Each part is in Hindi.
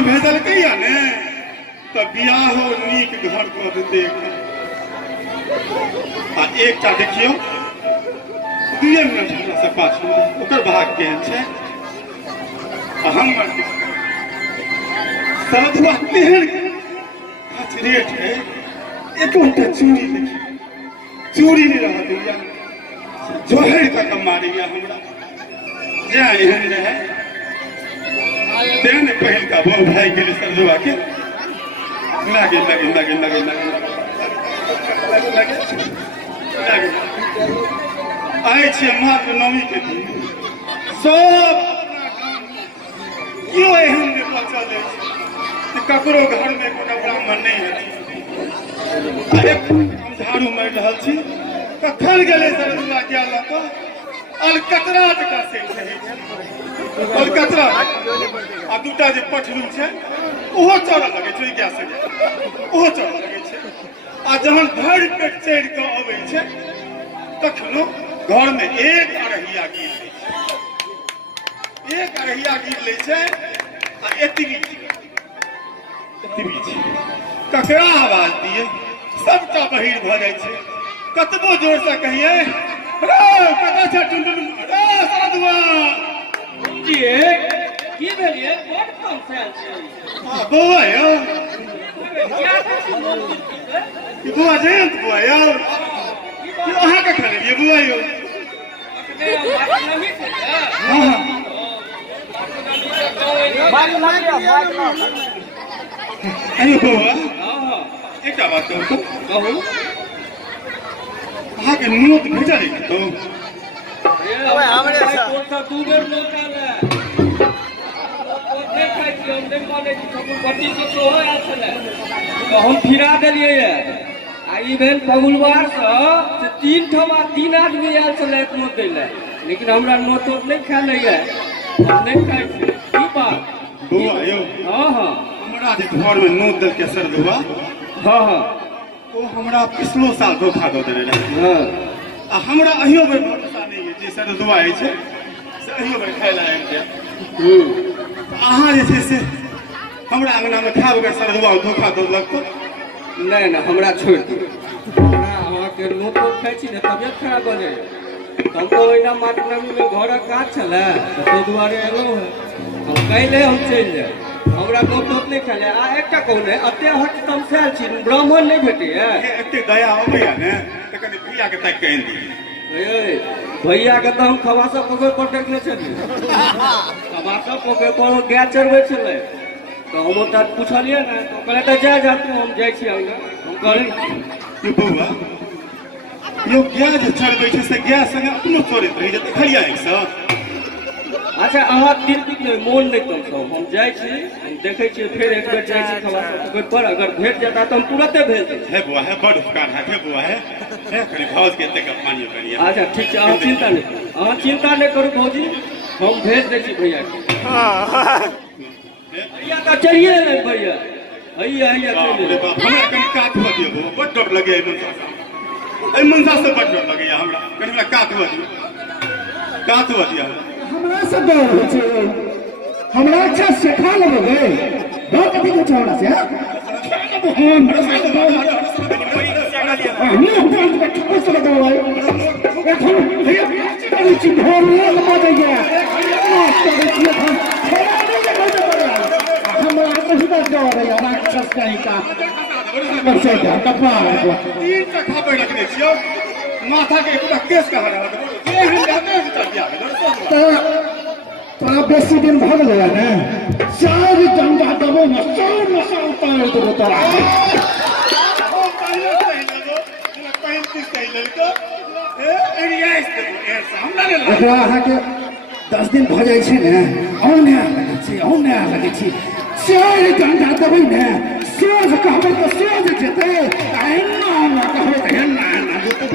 ब्राह्मण भेजलकै या ने तो बियाहो नीक घर को देते आ एकटा देखियो 2 मिनट हमरा से 5 मिनट ओकर भाग केहन छै आ हमर सरधुआ तेहन रेट है एकोटा चूड़ी देखिए चूड़ी नहीं रहा दिया जोहर तक मारिया हमरा जे एहन रहे तेन पहल का वो भाई के सरधुआ के लागे लागे लागे लागे लागे लागे आए छे मात्र नवमी के दिन सब क्यों एहन ने पचा ले ककरो घर में कोनो ब्राह्मण नहीं है अरे हम झाड़ू मार रहल छी कखन गेले सरधुआ के लक अलकतरा का से अलकतरा आ दूटा जे पठलू छै ओहो चढ़ लगे छै क्या से ओहो चढ़ लगे छै आ जहन भर पेट चढ़ के आबै छै तखनो घर में एक अरहिया गिर लै छै एक अरहिया गिर लै छै आ एतबी ककरा आवाज दिए सबटा बहिर भ जाय छै कतबो जोर से कहिए कतऽ छै टुनटुन सरधुआ जी की भेलिए कोन काम से आयल छी हां बौआ यौ की बौआ जयंत बौआ यौ की अहाँ के खलेलिए बौआ यौ हां बात लग गया अरे बौआ एकटा बात कहू अहाँ के नोट भेजा नहीं तो अबे हमरे से 2 बेर नोट आले ओते खाइ छी हम नहीं माने छी सब बट्टी से तो आयल छले तो हम फिरा देलिए ये आ ई भेल फगुलवार से 3 ठमा 3 आदमी आयल छले एक नोट दैले लेकिन हमरा नोट नहीं खा लैया हम नहीं खाइ छी की बात बौआ यौ हां हां हमरा जे घर में नोट दल के सरधुआ हां हां ओ हमरा पिछलो साल धोखा दे देले रहे हां आ हमरा अहियो बेर भरोसा नहीं है जे सरधुआ है छै से अहियो बेर खाय ला आबि जाय अहाँ जे छै से हमरा अंगना में खा बगैर सरधुआ धोखा देलक तो नहीं नहीं हमरा छोड़ दियौ अहाँ के नोट खाइ छी ने तबियत खराब भ जाय हम तो ओइना मातनमी में घर काज छले तो दुआरे एलो है हम कैले हम चल जाय हमरा नोट नहीं खाले आ एकटा कहने अते हट तमसाल छी ब्राह्मण नहीं भेटे है एते दया होइया ने त कनी भैया के तक कहि दी ए भैया के तो हम खवासा पोखर पर देखले छली खवासा पोखर पर गाय चरबै छले तो हम ओता पूछलिए ना तो कहले त जा जा तू हम जाय छी हम कहले ये बौआ यो गाय जे चरबै छै से गाय संगे अपनो चोरैत रहि जते खलिया एक साथ अच्छा अहाँ दिन में मोन नहीं कम सब हम जाय छी हम देखे छी फिर एक बेर जाय छी खवासा पोखर पर अगर भेट जाता तो हम तुरंते भेज दे है बुआ है बड़ उपकार है बुआ है कनी भौज के एते पानी करिए अच्छा ठीक है अहाँ चिंता नहीं करू भौजी हम भेज दे छी भैया के भैया का चलिए भैया भैया भैया अरे बाप हमरा कनी काट भ दियो बड़ डर लगे ए मनसा से बड़ डर लगे हमरा कनी हमरा काट भ दियो हमरा से डर हो छै हमरा अच्छा सिखा लेबे डर कथि के छोड़ा से हम माथा के पूरा केस कहा तोरा बेसी दिन भ गेलै ने चार डंडा देबो न सब नशा उतार देबो तोरा एकरा अहाँके 10 दिन भ जाइ छै ने औने लगे छै चार डंडा देबै ने सोझ कहबै तऽ सोझ जेतै एना न कहबै तऽ एना न जेतै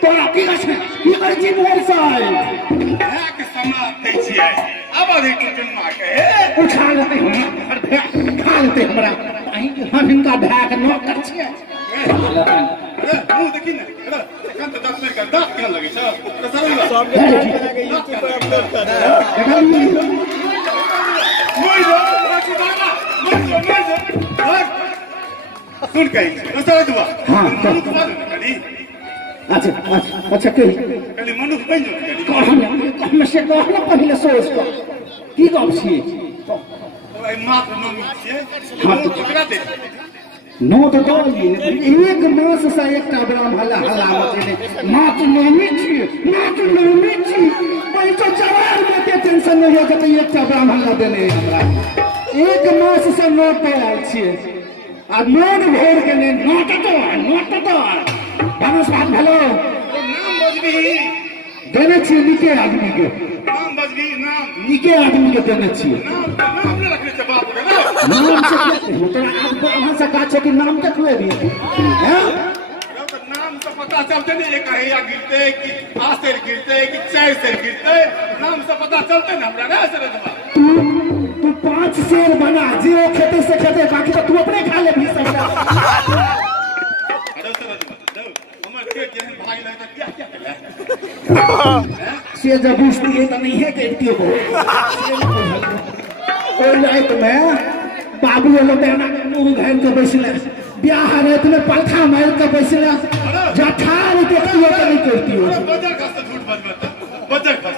तोरा की छै ई कर जी मोर साल एक समाप्त छै अब अभी टुटमा के उठा लेते हम खा लेते हमरा हम हिनका भाग न कर छियै अरे मुंह देखी ने अरे एखन तऽ 10 मिनट का दांत केहन लगै छै सब यूट्यूब पर अपलोड कर सुन कहीं दशरथ बुआ हाँ, मनुख बन कनी अच्छा अच्छा अच्छा कही कनी मनुख बन जो कनी कहम से कहना पहले सोच को की गप छी भाई मात नमी छे हाँ, वो पकड़ा दे नो तो दौड़ी एक मास से एकटा ब्राह्मण हल्ला हल्ला मचेने मात नमी छी भाई तो जवान में के टेंशन नहीं हो तो एकटा ब्राह्मण हल्ला देने हमरा एक मास से नोट पे आयल छियै आ मोन भोर के ने नोट तो बनस बात भेलो नाम बजबी देने छियै निके आदमी के नाम बजबी नाम निके आदमी के देने छियै नाम ने रखने से बाप के ना नाम से तो आज ब्राह्मण से का छै कि नाम देखले भी हैं नाम से पता चलते नहीं एक हैया गिरते कि आसेर गिरते कि चार सेर गिरते नाम से पता चलते ना हमरा ना सरदवा तू 5 शेर बना जे वो खेते से खेते बाकी तो तू अपने खा ले भी सबका अरे सरदवा दो हमर के जहन भाई लगे तो क्या करे से जब पूछती है तो नहीं है कहती हो कोई रात में बाबू लोग बेना मुंह घाल के बैसले ब्याह रात में पंखा मार के बैसले जठार देखती हो तो नहीं करती हो बजर का झूठ बजमत बजर का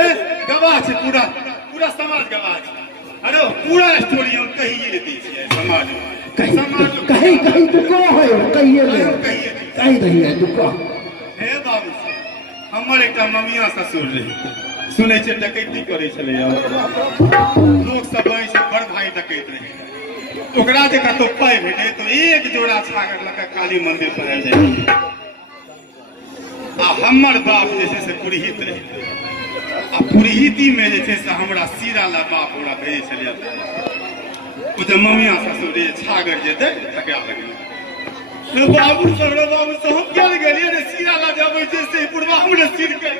ए गवाह छे पूरा पूरा समाज गवाह छे अरे पूरा स्टोरी हम कहिए दी छे समाज समाज कहीं तू को है कहिए ले कहीं नहीं है तू को हे बाबू हमर एकटा ममिया ससुर रहे सुनै छै डकैती करै छलै लोग सब वहीं से बड़ भाई डकैत रहे ओकरा जे कतौ पाइ भेटे तो एक जोड़ा छागर लगा काली मंदिर पर आबि जाय आ हमर बाप जे छै से पुरोहित रहे आ पुरोहिती में जे छै से हमरा सीरा ला बाप ओकरा भेजै छलियै ओ जे ममिया ससुर जे छागर जे दे ठका लगे बाबू सब हम क्या गेलिए रे सीरा ला जाबै छै से पुरवा हमरे सिर के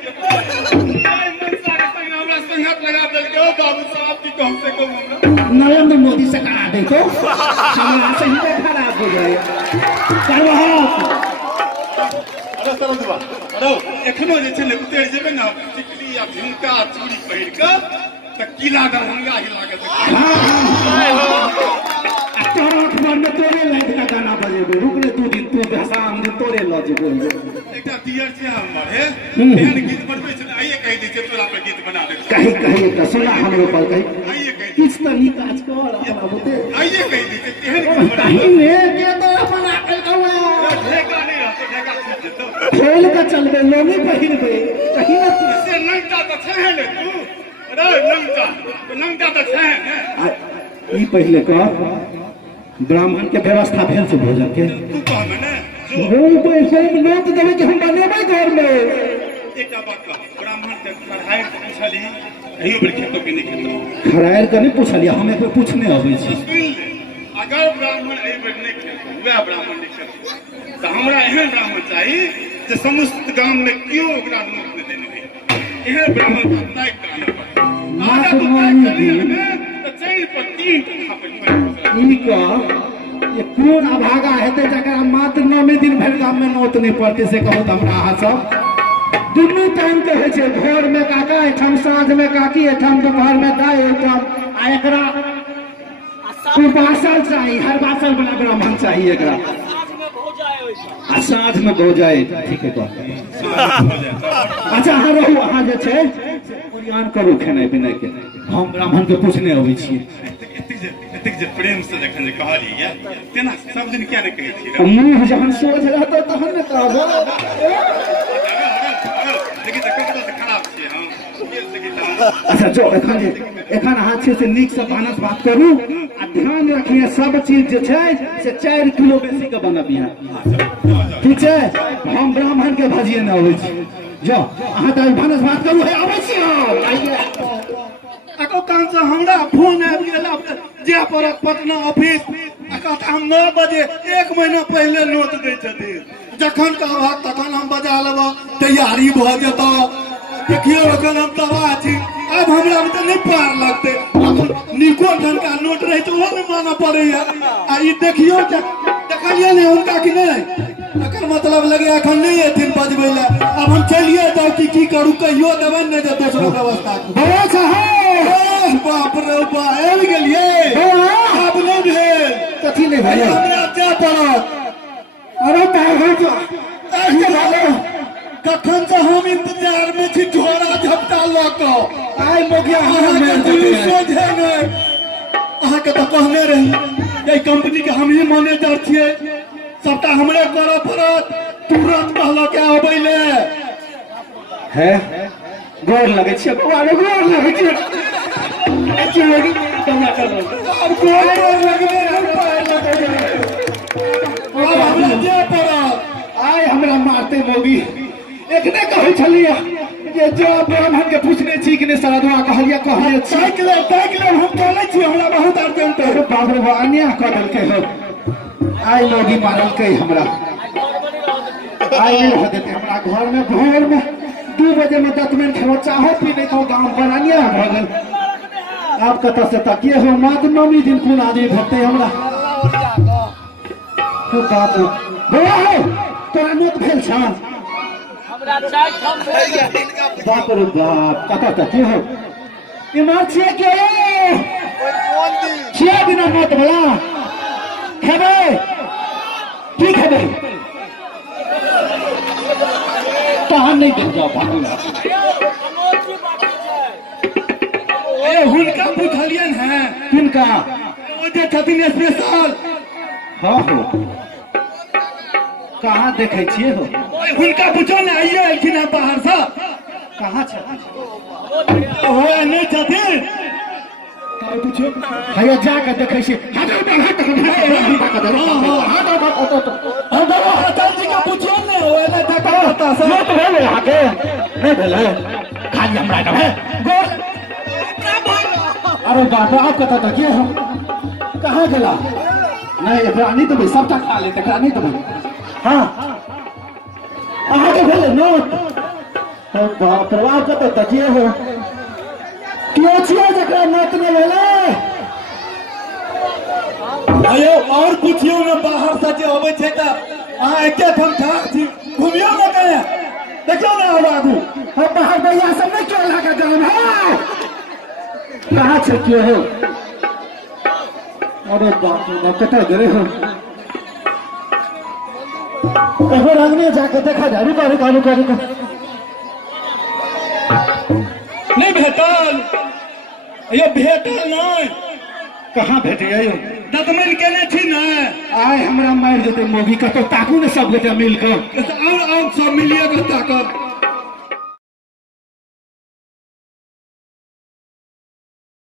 हमरा संगत लगा देलकै ओ बाबू साहब की कम से कम हमरा नरेंद्र मोदी से कहा देखो हमारा सही में खराब हो जाए अरे सरदवा अरे एखनो जे छै ने उतर जेबै ना टिकली या झुमका चूड़ी पहिर के त किला दरभंगा ही लागत में तोरे लाइट का गाना बजेबे रुक रे 2 दिन तू शाम दिन तोरे ल जेबे एकटा दियर छै हमर हे एहन गीत बनबै छै आइए कहि दै छै तोरा पर गीत बना दे कहीं का सुना हमरो पर कहीं आइए कहि किछ त नी काज कर अपना बुते आइए कहि दै छै एहन गीत बना कहीं ने के तो अपना कल गवा ढेका नहीं रहते ढेका छूट जेतो खेल का चलबे लोनी पहिरबे कहीं ना से नंगा त छै ने तू अरे नंगा त छै ने ई पहले कर ब्राह्मण के व्यवस्था भेल छै भोजन के तू कहबे ने वो पैसे में नोट देवे कि हम बनेबै घर में एकटा बात कह ब्राह्मण के पढ़ाई पूछली एही बेर खेतो के नहीं खेतो खरायर के नहीं पूछलिए हमें कोई पूछने आबै छी अगर ब्राह्मण एही बेर नहीं खेतो वह ब्राह्मण नहीं खेतो तो हमरा एहन ब्राह्मण चाहिए जे समस्त गांव में क्यों ओकरा नोट न देने है एहन ब्राह्मण तय कान आधा तो तय करिए तो चैन पर 3 टका पर ई का ये कौन अभागा हेते जकरा मात्र 9 दिन भर गाम में नोट नहीं पड़ते से कहू त हमरा अहाँ सब दुनू टाइम के होइ छै घर में काका एठम साँझ में काकी एठम दोपहर में दाई एठम आ एकरा उपासल चाहिए हर बासल वाला ब्राह्मण चाहिए एकरा आ साँझ में हो जाए ठीक है अच्छा अहाँ रहू अहाँ जे छै ओरियान करू खेनाइ पिनाइ के हम ब्राह्मण के पूछने अबै छियै एतेक जे प्रेम से जखन जे कहलियै तेना सब दिन किया नहि कहै छी मुँह जहन सोझ रहतै तहन ने कहबो लेकिन ककरो से खराब छियै हम अच्छा जो एखन अहाँ छै से नीक से भानस भात करू आ ध्यान रखिए सब चीज जे छै से 4 किलो बेसी के बनबिए ठीक छै हम ब्राह्मण के भजिए न अबै छी जो अहाँ त भानस भात करू है अबै छी हम अको काम से हमरा फोन आबि गेल जे पड़त पटना ऑफिस कहता हम 9 बजे 1 महीना पहले नोट दै छथिन जखन कहब तखन हम बजा लेब तैयारी भ जेतौ देखियो अखन हम तबाह छी अब हमरा में तो नहीं पार लगते निको ढंग का नोट रहे तो वो नहीं माना पड़ेगा आ ई देखियो देखलिए नहीं उनका कि नहीं एकर मतलब लगे अखन नहीं एथिन बजबै ले अब हम चलिए जाओ की करू कहियो देबन नहीं दे दोसर व्यवस्था बड़ा साहब बाप रे बा आबि गेलिए अब नहीं भेल कथी नहीं भेल हमरा जा पड़त आइ मोगिया अहाँके दिल सोझे नहि अहाँके तऽ कहने रही जे कंपनी के हम ही मैनेजर छियै सबटा हमरे करऽ पड़त तुरंत कहलक आबै ले है गोर लगे छी गोर लगे छी अब गोर लगबे अब हमरा जे पड़त आइ हमरा मारते मोगी एकने कहै छलियै जे जब ब्राह्मण के पूछने छी कि ने सरदवा कहलिए ताकि ले हम कहले छी हमरा बहुत अर्जेंट है बाप रे बा अन्याय कऽ देलकै हो आइ मोगी मारलकै हमरा आइ नहीं हो देते हमरा घर में भोर में 2 बजे में 10 मिनट खेलो चाहो पी नहीं तो गांव पर अन्याय भऽ गेल आब कतऽ से तकिए हो मात्र 9 दिन कोन आदमी भेटतै हमरा हो बाप रे बौआ हो तोरा नोत भेल छ बाप रे बाप कतऽ तकिए हो इमहर छियै के छियै बिना नोत बला खेबै की खेबै तहन नहीं देख जाओ भागी ए हुनका बुझलियन है किनका ओ जे छथिन स्पेशल हाँ हो कहाँ देखे छिए हो हुनका पूछो ना आइए एलखिन है बाहर से कहाँ छ हो नहीं छथिन पूछो हैया जाके देखे छी पूछो ने हो एले तक मत भेले आके नहीं भेले खाली हमरा का है गोर अरे बाप आप कतऽ तक ये हम कहाँ गेला नहीं एकरा नहीं देबै सबटा खा ले एकरा नहीं देबै हाँ अहाँ के भेले नोट बाप रे आप कतऽ तक ये हो क्यों छियै जकरा नोट नहीं भेले अयो और पूछियो ना बाहर से जे अबै छै त अहाँ एके ठाम ठाक छी घुमियो ना कहे देखियो ना अब आगू हम बाहर भैया सब नहीं क्यों लगा जान है कहाँ से क्यों हो अरे बाप रे बाप कतऽ गए हो एहो रंगने जाके देखा जा रुको नहीं भेटल अयो भेटल नहीं कहाँ भेटे यो दतमैन केने छी ना आइ हमरा मारि देते मोगी कतौ ताकू ने सब गोटे मिल कऽ और सब मिलिए के ताकब